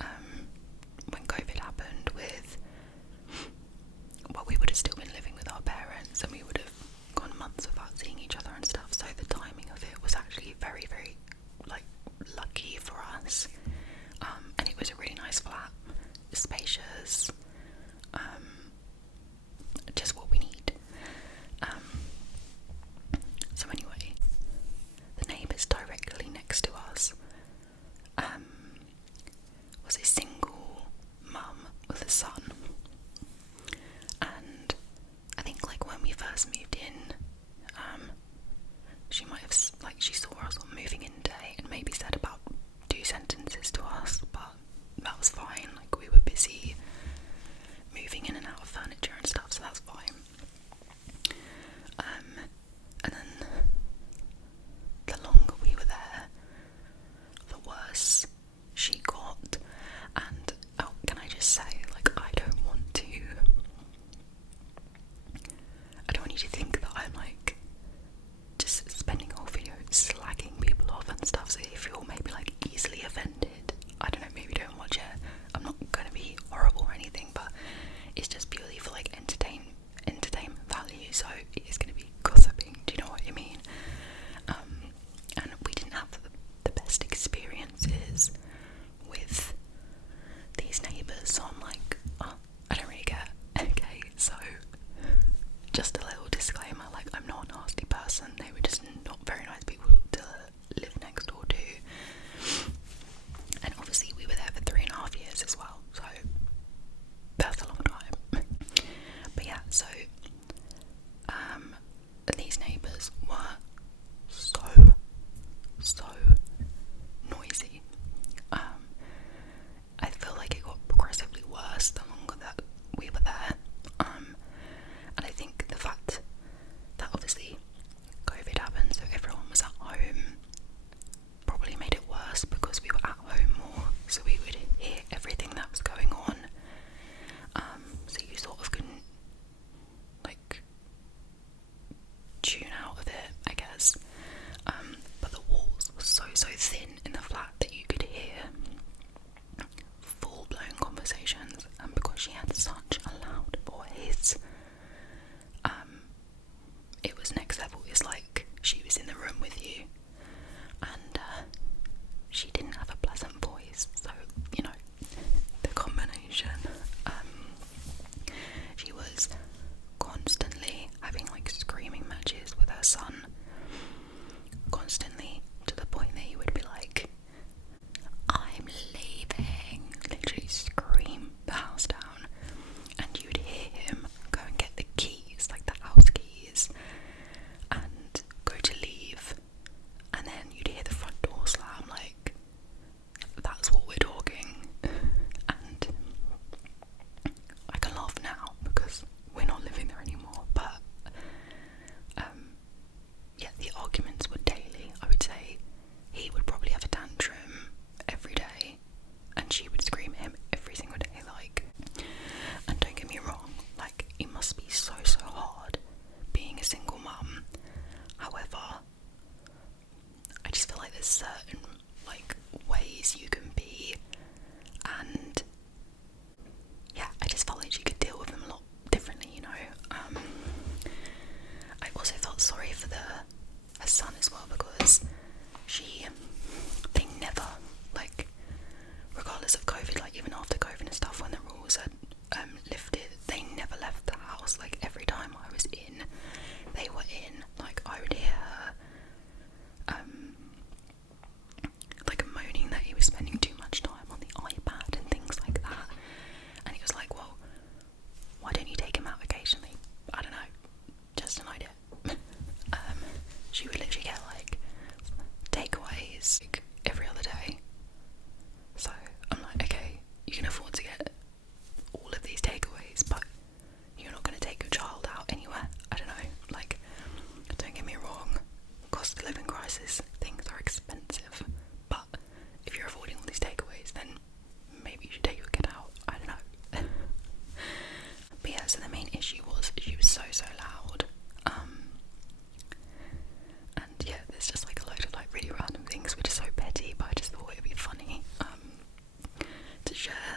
us when COVID happened we would have still been living with our parents and we would have gone months without seeing each other and stuff, so the timing of it was actually very, very lucky for us. And it was a really nice flat, spacious, just what we need. So anyway, the neighbours directly next to us was a single mum with a son, and I think when we first moved in, she might have she saw us on moving in day and maybe said about 2 sentences to us, but that was fine. We were busy moving in and out of furniture and stuff, so that's fine. And then the longer we were there, the worse she got, and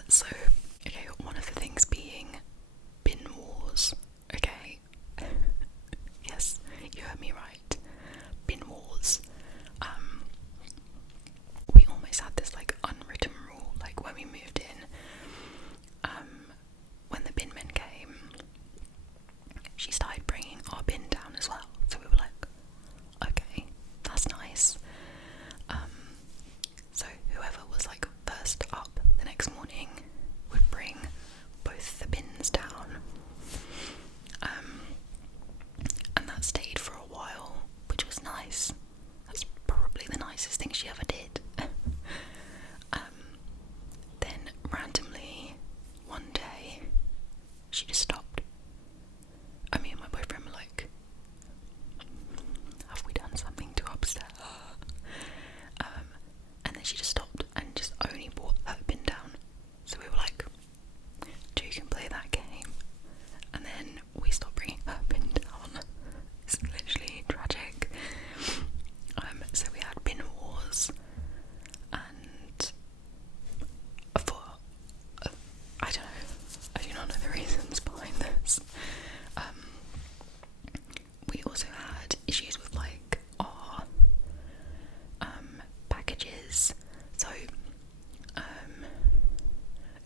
So, okay, one of the things being bin wars, okay? Yes, you heard me right. Bin wars. We almost had this like unwritten rule, like when we moved in, when the bin men came, she started bringing our bin down as well. So we were like, okay, that's nice. So whoever was like first up the next morning would bring both the bins down. And that stayed for a while, which was nice. That's probably the nicest thing she ever did. Then randomly, one day, she just stopped. I mean, my boyfriend were like, have we done something to upset her? And then she just stopped and just only brought her bin down. So we were like, two can play that game. And then we stopped bringing her bin down. It's literally tragic. So we had bin wars, and for I don't know, I do not know the reasons behind this. We also had issues with like our packages. So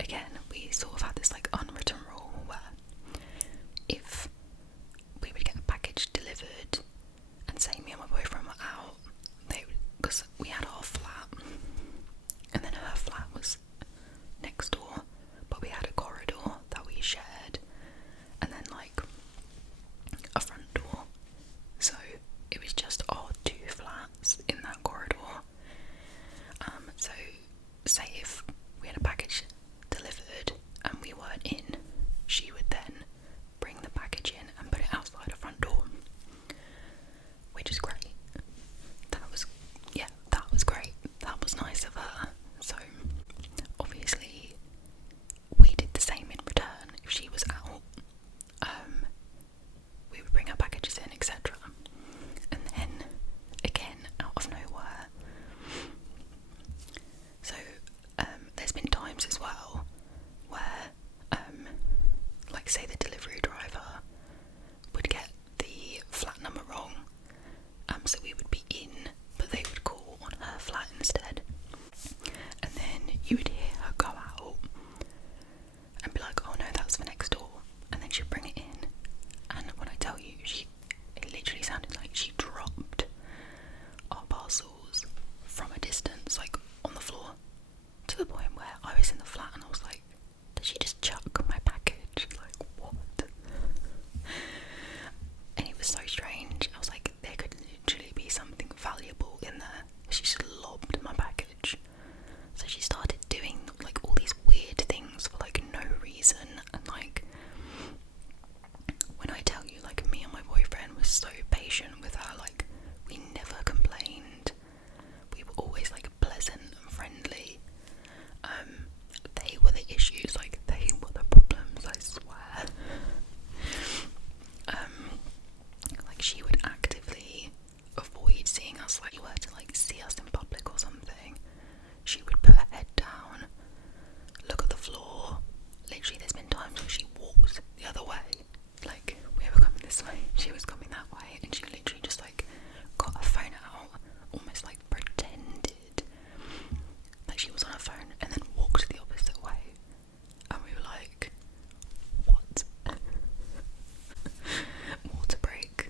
again, we sort of had this like unwritten rule where if we would get a package delivered and say me and my boyfriend were out, because we had our flat and then her flat was next door, but we had a corridor that we shared and then like a front door, so it was just our two flats in that corridor. So say if we had a package delivered and we weren't in, she would then bring the package in and put it outside the front door, which is great. That was great. That was nice of her. So obviously we did the same in return. If she was out, we would bring her packages in, etc. And then again, out of nowhere, so there's been times as well where like say the delivery driver would get the flat number wrong, so we would be in, but they would call on her flat instead, and then you would hear her go out and be like, oh no, that's for next door, and then she'd bring it in, and when I tell you, it literally sounded like she dropped our parcels from a distance, like on the floor, to the point where I was in the flat and I was like, did she just chuck my package? Like, what? And it was so strange. I was like, there could literally be something valuable in there. She just lobbed my package. So she started doing like all these weird things for like no reason, and like when I tell you, like, me and my boyfriend were so patient with her, like we never complained. We were always like pleasant and friendly. They were the issues, like they were the problems, I swear. Like she would actively avoid seeing us, like you were to like see us in public or something. She would put her head down, look at the floor. Literally there's been times where she walked the other way. Like we were coming this way, she was coming that way, and she literally just like got her phone out, almost like pretended that she was on her phone, and then walked the opposite way. And we were like, what? Water break.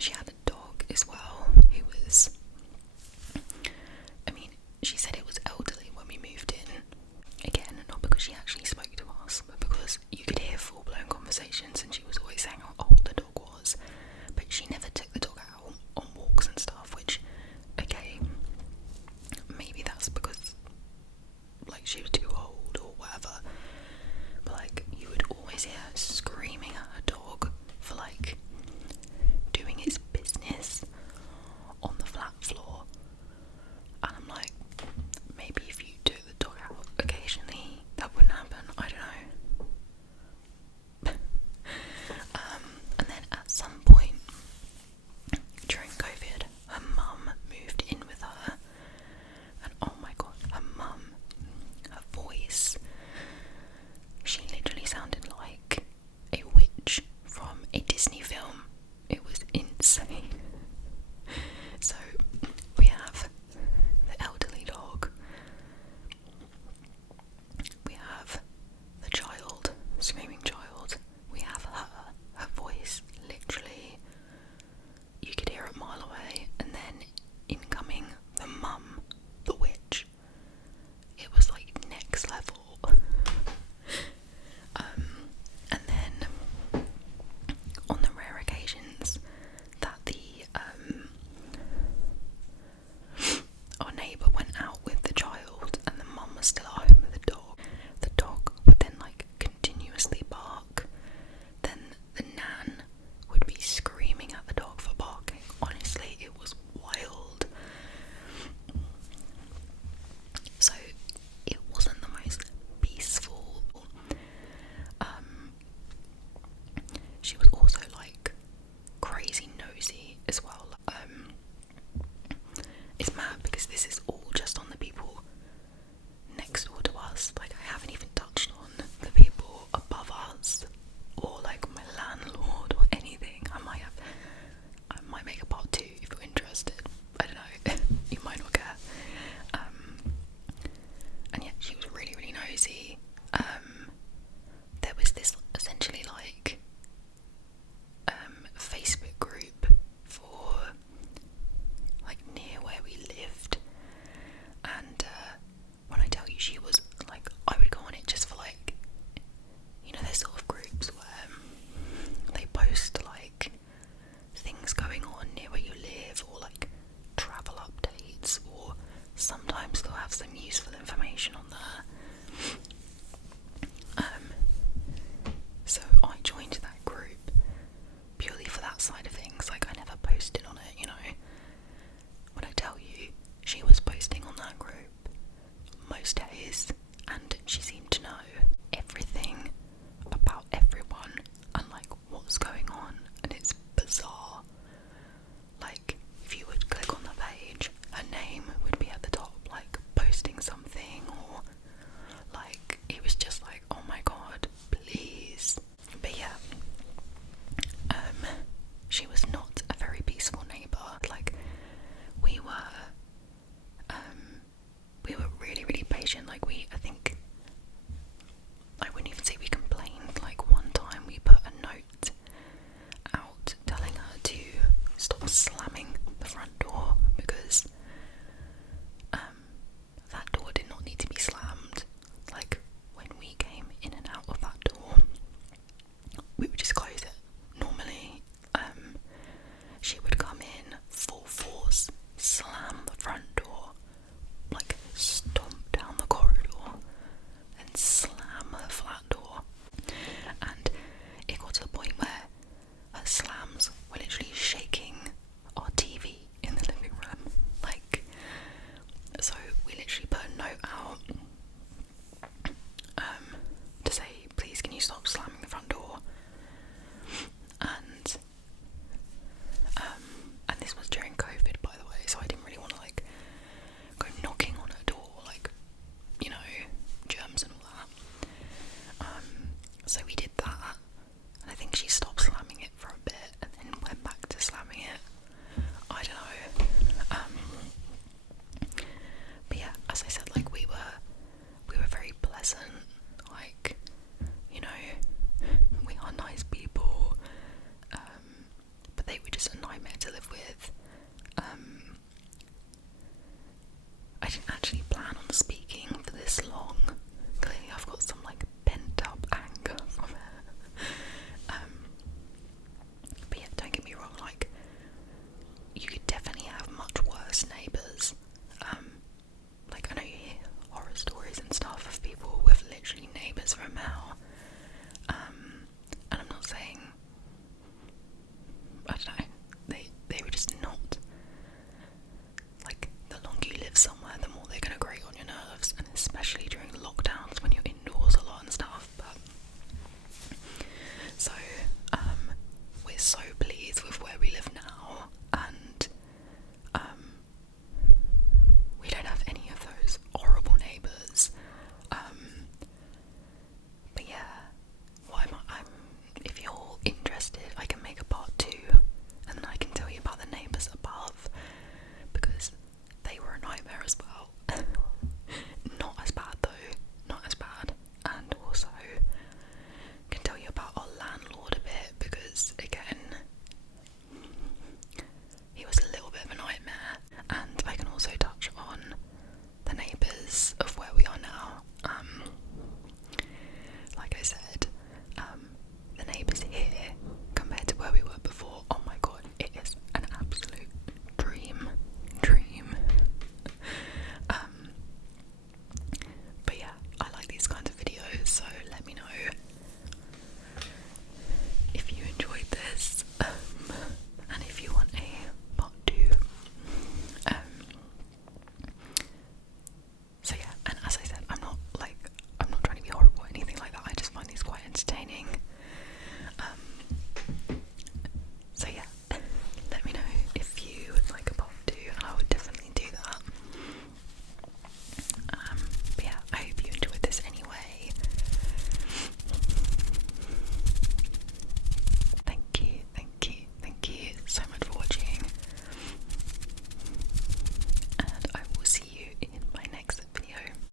She had a dog as well, who was, I mean, she said it was elderly when we moved in. Again, not because she actually spoke to us, but because you could hear full-blown conversations, and she was always saying how old the dog was, but she never took the dog out on walks and stuff, which, okay, maybe that's because like she was too old or whatever, but like you would always hear her